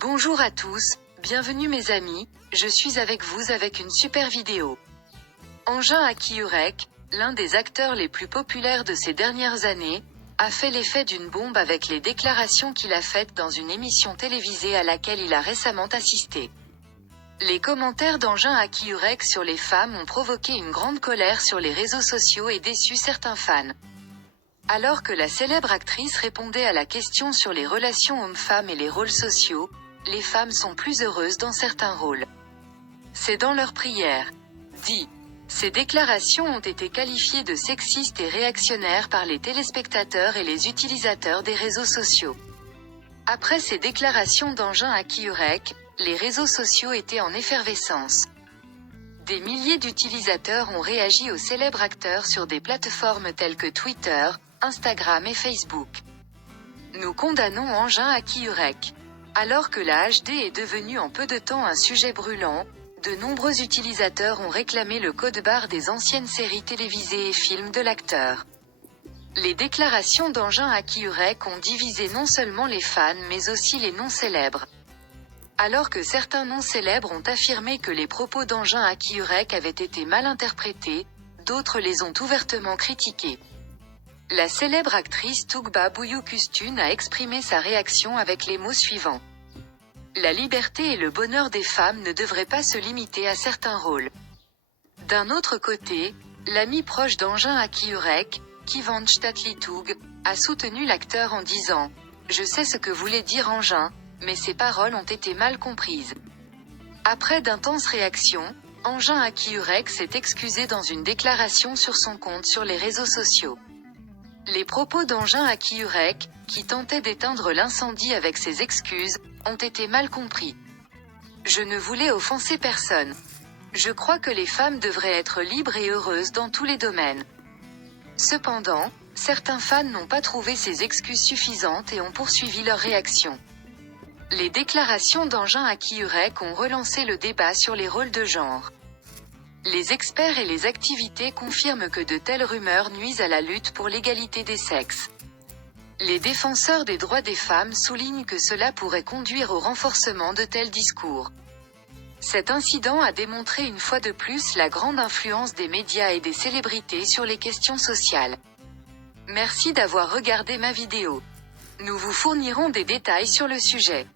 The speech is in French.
Bonjour à tous, bienvenue mes amis, je suis avec vous avec une super vidéo. Engin Akiurek, l'un des acteurs les plus populaires de ces dernières années, a fait l'effet d'une bombe avec les déclarations qu'il a faites dans une émission télévisée à laquelle il a récemment assisté. Les commentaires d'Engin Akiurek sur les femmes ont provoqué une grande colère sur les réseaux sociaux et déçu certains fans. Alors que la célèbre actrice répondait à la question sur les relations hommes-femmes et les rôles sociaux, les femmes sont plus heureuses dans certains rôles. C'est dans leur prière. Dit. Ces déclarations ont été qualifiées de sexistes et réactionnaires par les téléspectateurs et les utilisateurs des réseaux sociaux. Après ces déclarations d'Engin Akiurek, les réseaux sociaux étaient en effervescence. Des milliers d'utilisateurs ont réagi au célèbre acteur sur des plateformes telles que Twitter, Instagram et Facebook. Nous condamnons Engin Akiurek. Alors que la HD est devenue en peu de temps un sujet brûlant, de nombreux utilisateurs ont réclamé le code-barre des anciennes séries télévisées et films de l'acteur. Les déclarations d'Engin Akiurek ont divisé non seulement les fans mais aussi les non-célèbres. Alors que certains non-célèbres ont affirmé que les propos d'Engin Akiurek avaient été mal interprétés, d'autres les ont ouvertement critiqués. La célèbre actrice Tuğba Büyüküstün a exprimé sa réaction avec les mots suivants. La liberté et le bonheur des femmes ne devraient pas se limiter à certains rôles. D'un autre côté, l'ami proche d'Engin Akiurek, Kıvanç Tatlıtuğ, a soutenu l'acteur en disant « Je sais ce que voulait dire Engin, mais ses paroles ont été mal comprises ». Après d'intenses réactions, Engin Akiurek s'est excusé dans une déclaration sur son compte sur les réseaux sociaux. Les propos d'Engin Akiurek, qui tentait d'éteindre l'incendie avec ses excuses, ont été mal compris. Je ne voulais offenser personne. Je crois que les femmes devraient être libres et heureuses dans tous les domaines. Cependant, certains fans n'ont pas trouvé ces excuses suffisantes et ont poursuivi leur réaction. Les déclarations d'Engin Akiurek ont relancé le débat sur les rôles de genre. Les experts et les activités confirment que de telles rumeurs nuisent à la lutte pour l'égalité des sexes. Les défenseurs des droits des femmes soulignent que cela pourrait conduire au renforcement de tels discours. Cet incident a démontré une fois de plus la grande influence des médias et des célébrités sur les questions sociales. Merci d'avoir regardé ma vidéo. Nous vous fournirons des détails sur le sujet.